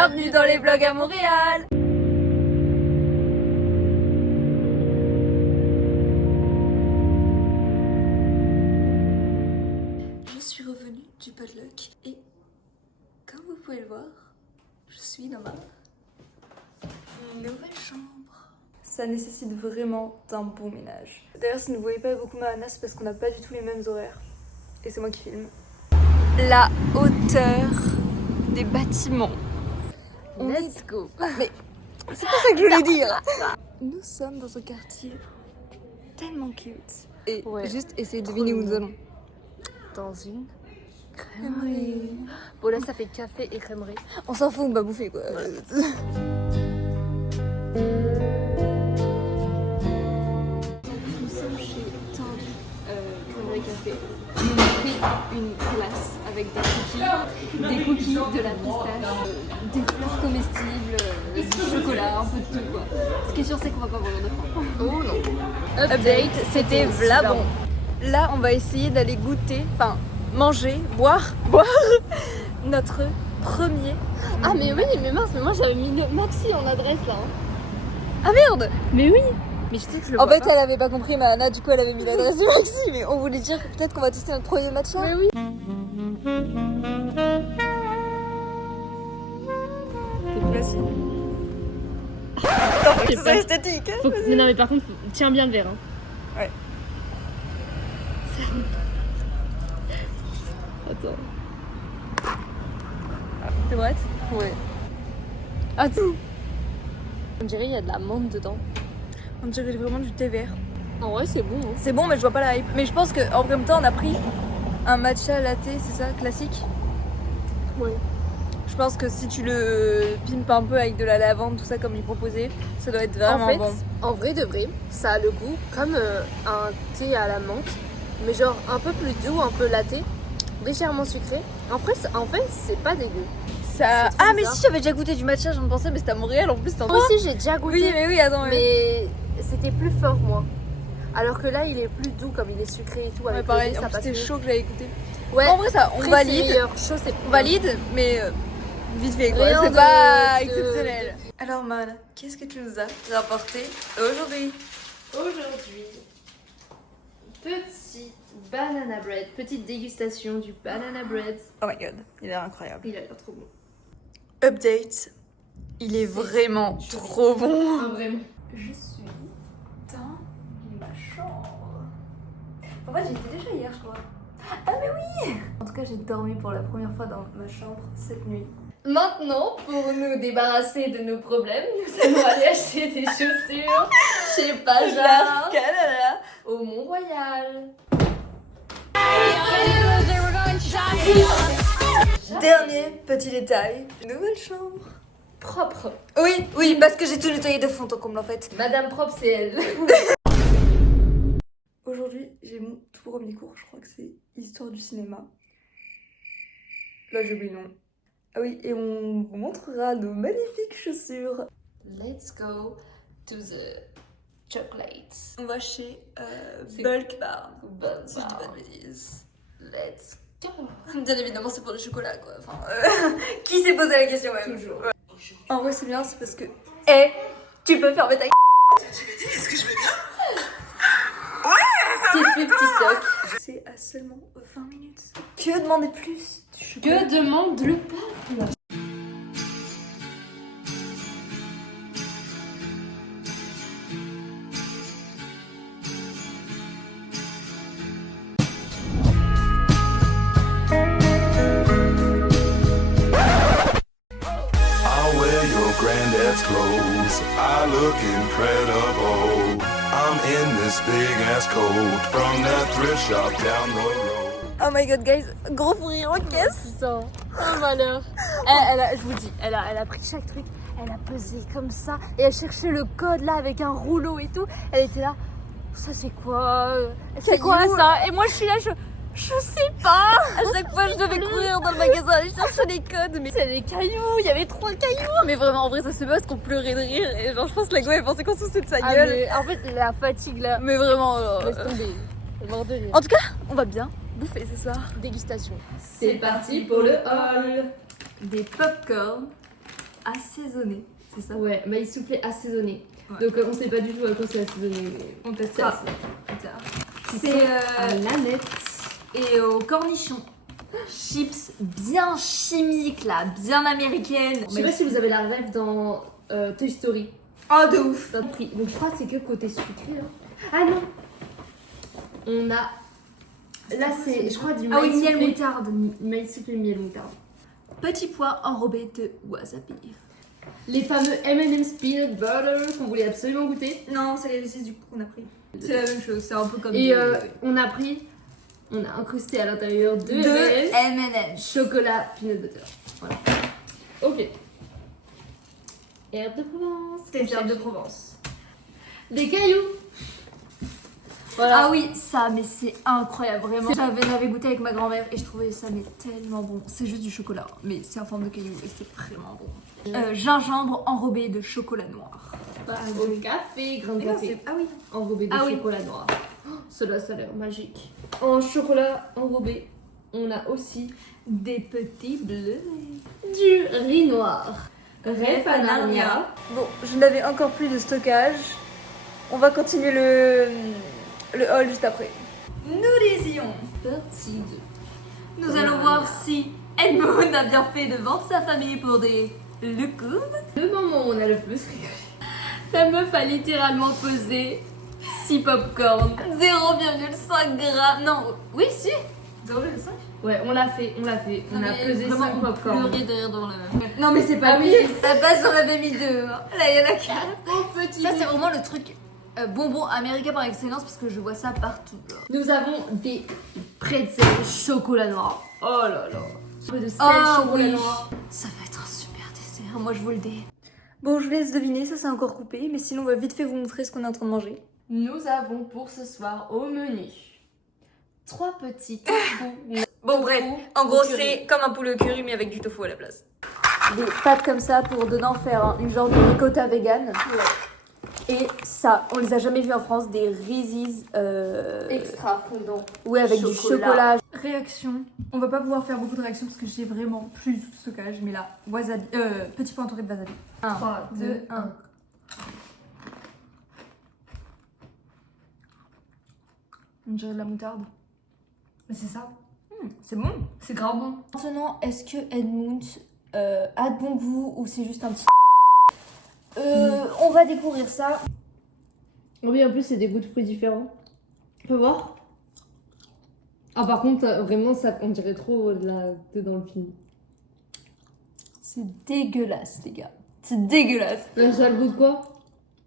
Bienvenue dans les vlogs à Montréal. Je suis revenue du potluck et comme vous pouvez le voir, je suis dans ma nouvelle chambre. Ça nécessite vraiment d'un bon ménage. D'ailleurs, si vous ne voyez pas beaucoup Mahana, c'est parce qu'on n'a pas du tout les mêmes horaires. Et c'est moi qui filme. La hauteur des bâtiments. Let's go. Mais c'est pas ça que je voulais dire. Nous sommes dans un quartier tellement cute. Et juste essayez de deviner où nous allons. Dans une crèmerie. Bon là ça fait café et crèmerie. On s'en fout, on va bouffer quoi. Ouais. Nous sommes chez Tendu Crèmerie Café. On a pris une glace avec des cookies, de la pistache, des fleurs comestibles, du chocolat, un peu de tout quoi. Ce qui est sûr c'est qu'on va pas mourir de faim. Oh non. Update, c'était v'là bon. Là on va essayer d'aller goûter, enfin manger, boire notre premier. Ah mais oui, mais mince, mais moi j'avais mis Maxi en adresse là. Ah merde. Mais oui. Mais je sais que je le En vois fait pas. elle avait pas compris, Mahana, du coup elle avait mis l'adresse de Maxi, mais on voulait dire peut-être qu'on va tester notre premier matcha. Mais oui. T'es facile. C'est pas esthétique. faut que... Non mais par contre, tiens bien le verre. Hein. Ouais. Attends. T'es prête? Ouais. Attends. On dirait il y a de la menthe dedans. On dirait vraiment du thé vert. En vrai c'est bon. Hein. C'est bon mais je vois pas la hype. Mais je pense qu'en même temps on a pris un matcha latte, c'est ça, classique. Ouais. Je pense que si tu le pimpes un peu avec de la lavande, tout ça comme il proposait, ça doit être vraiment En fait, bon. en vrai de vrai, ça a le goût comme un thé à la menthe, mais genre un peu plus doux, un peu latte, légèrement sucré. En fait, c'est pas dégueu. Ça... C'est trop Ah mais bizarre. si j'avais déjà goûté du matcha, j'en pensais, mais c'était à Montréal en plus. T'en Moi aussi j'ai déjà goûté, Oui mais oui, attends. mais c'était plus fort moi. Alors que là il est plus doux comme il est sucré et tout. Ouais, Avec pareil, le lait, en ça plus passe c'était mieux. chaud que j'avais écouté. Ouais. En vrai ça, on Après, valide. c'est meilleur. Chaud c'est On valide, mais vite fait quoi, Rien c'est de- pas de- exceptionnel. Alors Man, qu'est-ce que tu nous as rapporté aujourd'hui? Aujourd'hui, petite banana bread, petite dégustation du banana bread. Oh my god, il a l'air incroyable. Il a l'air trop bon. Update, il est vraiment trop bon. Ah, vraiment. Je suis dans ma chambre. En fait, j'étais déjà hier, je crois. Ah, mais oui! En tout cas, j'ai dormi pour la première fois dans ma chambre cette nuit. Maintenant, pour nous débarrasser de nos problèmes, nous allons aller acheter des chaussures chez Pajar Canada. au Mont-Royal. Dernier petit détail, nouvelle chambre. Propre. Oui, parce que j'ai tout nettoyé de fond en comble en fait. Madame propre, c'est elle. Aujourd'hui, j'ai mon tout premier cours, je crois que c'est Histoire du cinéma. Là, j'ai oublié le nom. Ah oui, et on vous montrera nos magnifiques chaussures. Let's go to the chocolates. On va chez C'est- Bulk Bar. Bulk Si je dis Bar. pas de bêtises. Let's go. Bien évidemment, c'est pour le chocolat quoi. Enfin, qui s'est posé la question même? Toujours. Ouais. En vrai, c'est bien, c'est parce que. Eh, tu peux fermer ta Est-ce que je vais bien? Petite pub TikTok. C'est à seulement 20 minutes. Que demander plus du chocolat? Que demande le peuple? I'll wear your granddad's clothes. I look incredible. I'm in this big ass coat from that thrift shop down the road. Oh my god, guys, gros fou rire en caisse. Putain, oh malheur. Je vous dis, elle a pris chaque truc, elle a pesé comme ça et elle cherchait le code là avec un rouleau et tout. Elle était là, ça c'est quoi? C'est quoi ça? Et moi je suis là, je sais pas. À chaque fois, je devais courir dans le magasin aller chercher les codes. Mais C'est des cailloux, il y avait 3 cailloux. Mais vraiment, en vrai, ça se passe qu'on pleurait de rire. Et genre, je pense que la go, elle pensait qu'on se foutait de sa Ah, gueule. mais en fait, la fatigue là, Mais vraiment. laisse tomber. Elle est morte de rire. En tout cas, on va bien bouffer ce soir. Dégustation. C'est parti pour le haul. Des popcorn assaisonné, c'est ça? Ouais, maïs soufflé assaisonné. Ouais. Donc on sait pas du tout à quoi c'est assaisonné. Mais... On testera plus tard. C'est à l'aneth. et au cornichon. Chips bien chimiques là, bien américaines. Je sais pas si vous avez la rêve dans Toy Story. Oh de ouf. Donc je crois que c'est que côté sucré là. Ah non. On a... Là c'est, je crois, du Ah oui, maïs miel soufflé. moutarde. Maïs soufflé miel moutarde. Petit pois enrobé de wasabi. Les fameux M&M's peanut butter qu'on voulait absolument goûter. Non, c'est les Reese's du coup qu'on a pris. C'est la même chose, c'est un peu comme Et des- on a incrusté à l'intérieur de de M&M's M&M's. chocolat peanut butter. Voilà. Ok. Herbe de Provence. Des herbes de Provence. Des cailloux. Voilà. Ah oui, ça, mais c'est incroyable, vraiment. J'avais goûté avec ma grand-mère et je trouvais ça mais tellement bon. C'est juste du chocolat, mais c'est en forme de caillou et c'est vraiment bon. Gingembre enrobé de chocolat noir. Au café, grain de café. Ah oui. Enrobé de Ah oui. chocolat noir. Oh, cela, ça a l'air magique. En chocolat enrobé, on a aussi Des petits bleus. du riz noir. Refanarnia. Bon, je n'avais encore plus de stockage. On va continuer le haul juste après. Nous disions Petit. Nous allons voir si Edmund a bien fait de vendre sa famille pour des loukoums. Le moment où on a le plus rigolé. La meuf a littéralement pesé 6 popcorn. 0,5 grammes. Non, oui, si. 0,5. Ouais, on l'a fait. On a pesé 5 popcorn. pleurer de rire devant la meuf. Non mais c'est pas Ah oui, pire. ça passe, on avait mis 2. Là, il y en a 4. Oh, petit. Ça, c'est vraiment le truc bonbon américain par excellence parce que je vois ça partout. Genre. Nous avons des pretzels chocolat noir. Oh là là. Un peu de sel Ah chocolat oui. noir. Ça va être un super dessert, moi je vous le dis. Bon, je vous laisse deviner, ça c'est encore coupé, mais sinon on va vite fait vous montrer ce qu'on est en train de manger. Nous avons pour ce soir au menu 3 petits tofu. Bon bref, en gros c'est comme un poulet au curry mais avec du tofu à la place. Des pâtes comme ça pour dedans faire une genre de ricotta vegan. Et ça, on les a jamais vus en France, des Reese's Extra fondant. ouais, avec du Chocolat. chocolat. Réaction. On va pas pouvoir faire beaucoup de réactions parce que j'ai vraiment plus du tout de stockage. Mais là, wasabi, petit point entouré de wasabi. 3, 2, 1. On dirait de la moutarde. Mais c'est ça. C'est bon. C'est grave bon. Maintenant, est-ce que Edmund a de bon goût ou c'est juste un petit... On va découvrir ça. Oui, en plus, c'est des goûts de fruits différents. On peut voir. Ah, par contre, vraiment, ça, on dirait trop de dans le film. C'est dégueulasse, les gars. C'est dégueulasse. Là, ça a le goût de quoi?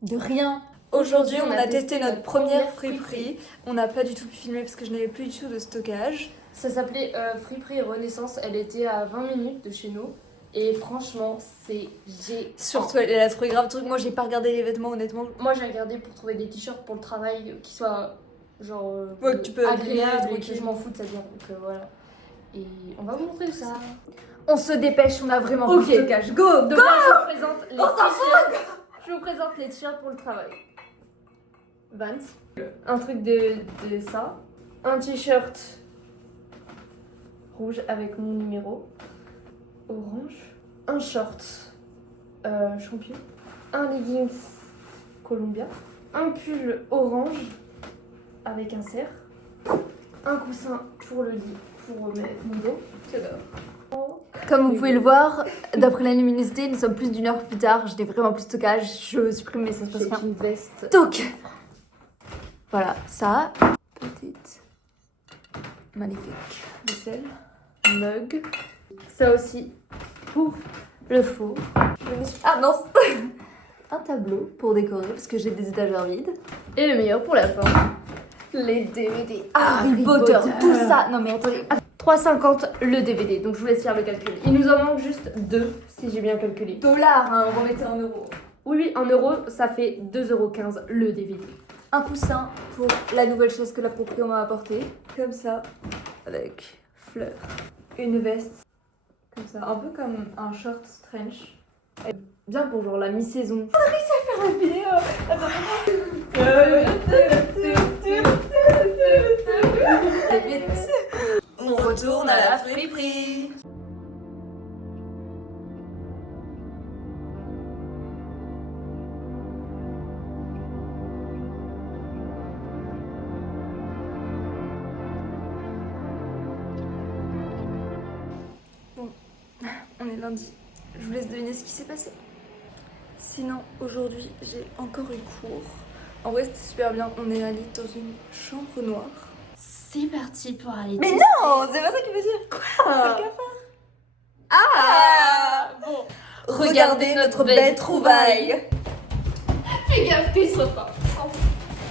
De rien. Aujourd'hui, on a testé notre première friperie. friperie. On n'a pas du tout pu filmer parce que je n'avais plus du tout de stockage. Ça s'appelait Friperie Renaissance. Elle était à 20 minutes de chez nous. Et franchement, c'est génial. Surtout, elle a trouvé grave de trucs. Moi, j'ai pas regardé les vêtements, honnêtement. Moi, j'ai regardé pour trouver des t-shirts pour le travail qui soient genre Ouais, que tu peux agréables habiller, et que tranquille. je m'en fous de ça dire. Donc voilà. Et on va vous montrer ça. On se dépêche, on a vraiment Ok. plus de stockage. Go, Donc go. là, je vous présente les On s'en t-shirts. Je vous présente les t-shirts pour le travail. Vans. Un truc de ça. Un t-shirt rouge avec mon numéro. Orange. Un short champion. Un leggings Columbia. Un pull orange avec un cerf. Un coussin pour le lit pour mettre mon dos. J'adore. Comme vous pouvez le voir, d'après la luminosité, nous sommes plus d'une heure plus tard. J'ai vraiment plus de stockage. Je supprime, mais ça se passe J'ai bien. une veste. Donc, voilà, ça. Petite. Magnifique. Vaisselle. Mug. Ça aussi. Pour le four. Ah non. Un tableau pour décorer parce que j'ai des étagères vides. Et le meilleur pour la fin. Les DVD. Harry Potter, tout ça. Non mais attendez. 3,50 le DVD, donc je vous laisse faire le calcul. Il nous en manque juste 2, si j'ai bien calculé. Dollars, hein, on remettait en euros. Oui, en euros, ça fait 2,15€ le DVD. Un coussin pour la nouvelle chaise que la proprio m'a apportée. Comme ça, avec fleurs. Une veste, comme ça, un peu comme un short trench. Bien pour genre la mi-saison. On retourne à la friperie. lundi. Je vous laisse deviner ce qui s'est passé. Sinon, aujourd'hui, j'ai encore eu cours. En vrai, c'était super bien. On est allé dans une chambre noire. C'est parti pour aller. Mais non, c'est pas ça qu'il veut dire. Quoi? C'est le cafard. Ah Bon, regardez notre belle trouvaille. fais gaffe qu'il soit pas.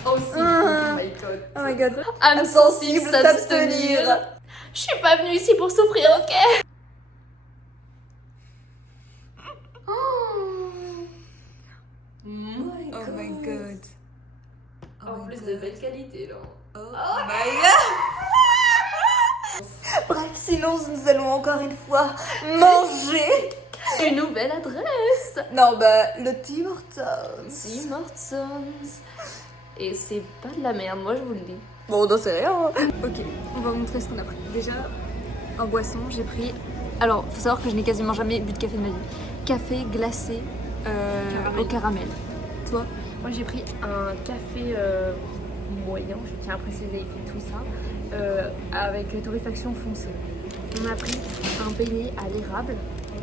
Oh si, Oh my god. Oh my god. Âme sensible, s'abstenir. Je suis pas venue ici pour souffrir, ok? Oh my god. En plus de belle qualité, là. Oh my god. Bref, sinon nous allons encore une fois manger. Une nouvelle adresse. Non, bah, le Tim Hortons. Tim Hortons. Et c'est pas de la merde, moi je vous le dis. Bon, non, c'est rien. Ok, on va vous montrer ce qu'on a pris. Déjà, en boisson, j'ai pris. Alors, faut savoir que je n'ai quasiment jamais bu de café de ma vie. Café glacé au caramel. Toi? Moi j'ai pris un café moyen, je tiens à préciser, il fait tout ça, avec torréfaction foncée. On a pris un beignet à l'érable,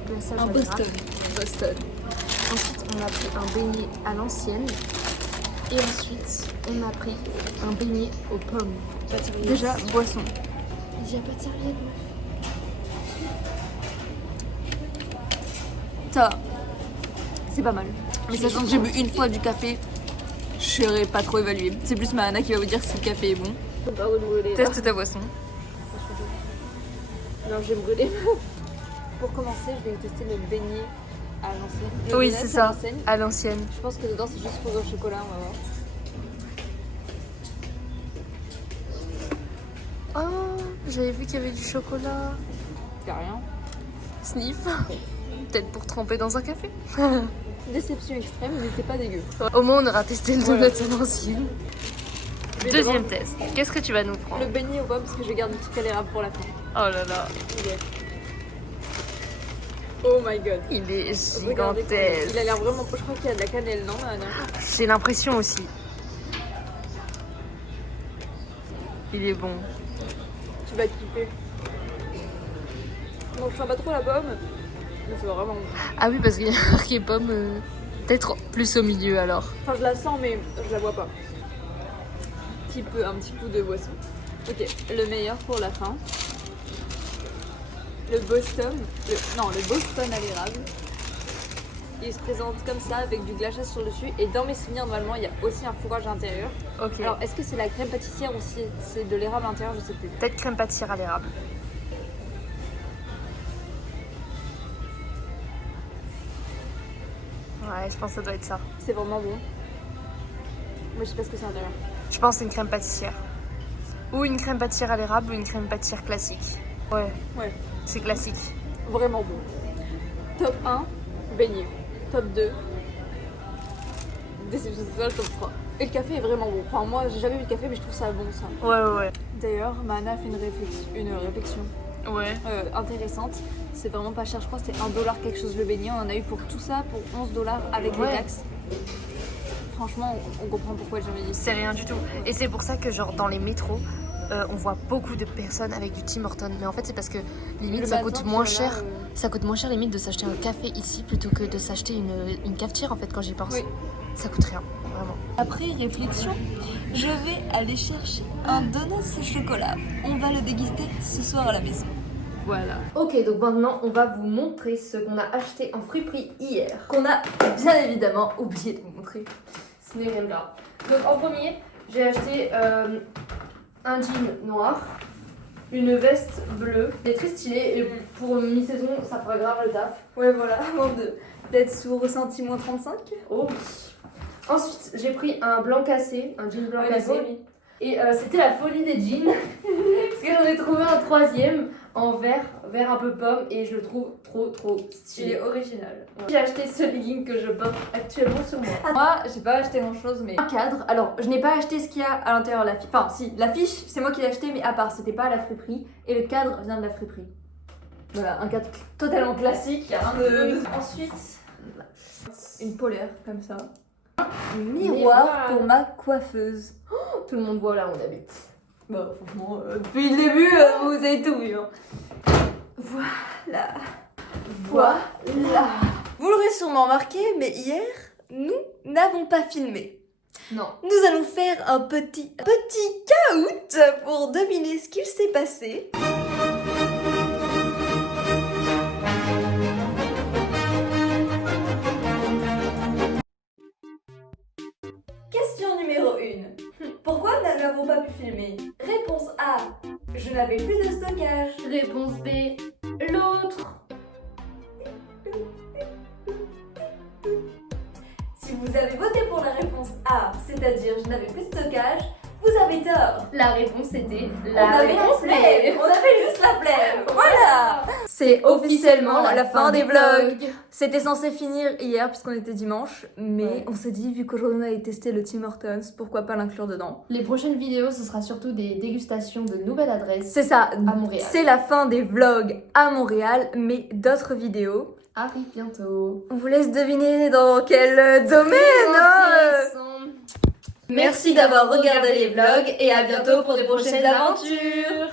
glaçage Un à l'érable. Boston. Ensuite on a pris un beignet à l'ancienne. Et ensuite on a pris un beignet aux pommes. Déjà, boisson. Il n'y a pas de serviette, meuf. Ça, c'est pas mal. Mais sachant que j'ai bu une fois du café, je serais pas trop évaluée. C'est plus Mahana qui va vous dire si le café est bon. Faut pas vous brûler. Teste ta boisson. Non, je vais me brûler. Pour commencer, je vais tester le beignet à l'ancienne. Le Oui, beignet, c'est ça. à l'ancienne. À l'ancienne. Je pense que dedans c'est juste fourré au chocolat, on va voir. Oh, j'avais vu qu'il y avait du chocolat. Y'a rien. Sniff. Peut-être pour tremper dans un café. Déception extrême, mais c'est pas dégueu. Au moins, on aura testé le Voilà. donut à l'ancienne. Je vais Deuxième devoir- test. Qu'est-ce que tu vas nous prendre? Le beignet aux pommes parce que je vais garder le truc à l'érable pour la fin. Oh là là. Oh my god. Il est Regardez comment gigantesque. il a l'air vraiment. Je crois qu'il y a de la cannelle, non, Anna? J'ai l'impression aussi. Il est bon. Tu vas kiffer. Non, je sens pas trop la pomme, mais c'est vraiment bon. Ah oui, parce qu'il y a marqué pomme. Peut-être plus au milieu alors. Enfin, je la sens, mais je la vois pas. Un petit coup de boisson. Ok, le meilleur pour la fin. Le Boston. Le Boston à l'érable. Il se présente comme ça avec du glaçage sur le dessus. Et dans mes souvenirs, normalement, il y a aussi un fourrage à l'intérieur. Ok. Alors, est-ce que c'est la crème pâtissière ou si c'est de l'érable à l'intérieur? Je sais plus. Peut-être crème pâtissière à l'érable. Ouais, je pense que ça doit être ça. C'est vraiment bon. Moi, je sais pas ce que c'est à l'intérieur. Je pense que c'est une crème pâtissière. Ou une crème pâtissière à l'érable ou une crème pâtissière classique. Ouais, Ouais, c'est classique. vraiment bon. Top 1, beignet. Top 2, déception sociale, top 3. Et le café est vraiment bon. Enfin, moi, j'ai jamais bu de café, mais je trouve ça bon, ça. Ouais. D'ailleurs, Mana a fait une réflexion Ouais. intéressante. C'est vraiment pas cher, je crois que c'est $1 quelque chose le beignet. On en a eu pour tout ça pour $11 avec Ouais. les taxes. Franchement, on comprend pourquoi j'ai jamais dit. C'est rien du tout. Et c'est pour ça que genre dans les métros, on voit beaucoup de personnes avec du Tim Hortons. Mais en fait, c'est parce que limite Le ça matin, coûte tu moins vois, cher. là, Ça coûte moins cher limite de s'acheter un café ici plutôt que de s'acheter une cafetière en fait quand j'y pense. Oui. Ça coûte rien, vraiment. Après réflexion, je vais aller chercher un donut au chocolat. On va le déguster ce soir à la maison. Voilà. Ok, donc maintenant on va vous montrer ce qu'on a acheté en friperie hier. Qu'on a bien évidemment oublié de vous montrer. Ce n'est rien de grave. Donc en premier, j'ai acheté un jean noir, une veste bleue. Il est très stylé et pour mi-saison ça fera grave le taf. Ouais, voilà, avant d'être sous ressenti moins 35. Oh oui. Ensuite, j'ai pris un blanc cassé, un jean blanc Ouais, il est cassé. beau, lui. Et c'était la folie des jeans. Parce que j'en ai trouvé un troisième en vert un peu pomme et je le trouve trop Il stylé. est original. J'ai acheté ce legging que je porte actuellement sur moi. Moi, j'ai pas acheté grand chose, mais un cadre. Alors, je n'ai pas acheté ce qu'il y a à l'intérieur de la fiche. Enfin, si, la fiche, c'est moi qui l'ai acheté, mais à part, c'était pas à la friperie. Et le cadre vient de la friperie. Voilà, un cadre totalement classique. Y a rien de. Ensuite, une polaire, comme ça. Un miroir pour ma coiffeuse. Tout le monde voit là où on habite. Bah, franchement, depuis le début, vous avez tout vu. Hein. Voilà. Voilà. Vous l'aurez sûrement remarqué, mais hier, nous n'avons pas filmé. Non. Nous allons faire un petit caout pour deviner ce qu'il s'est passé. Question numéro 1. Pourquoi nous n'avons pas pu filmer? Réponse A. Je n'avais plus de stockage. Réponse B, l'autre. Si vous avez voté pour la réponse A, c'est-à-dire je n'avais plus de stockage, vous avez tort. La réponse était On la avait la réponse flemme. B. On avait juste la flemme. Voilà. C'est officiellement la fin des vlogs. C'était censé finir hier puisqu'on était dimanche, mais Ouais. on s'est dit vu qu'aujourd'hui on allait tester le Tim Hortons, pourquoi pas l'inclure dedans. Les prochaines vidéos, ce sera surtout des dégustations de nouvelles adresses C'est ça. à Montréal. C'est la fin des vlogs à Montréal, mais d'autres vidéos. Arrive bientôt. On vous laisse deviner dans quel domaine. Hein. Merci d'avoir regardé les vlogs et à bientôt pour des prochaines aventures.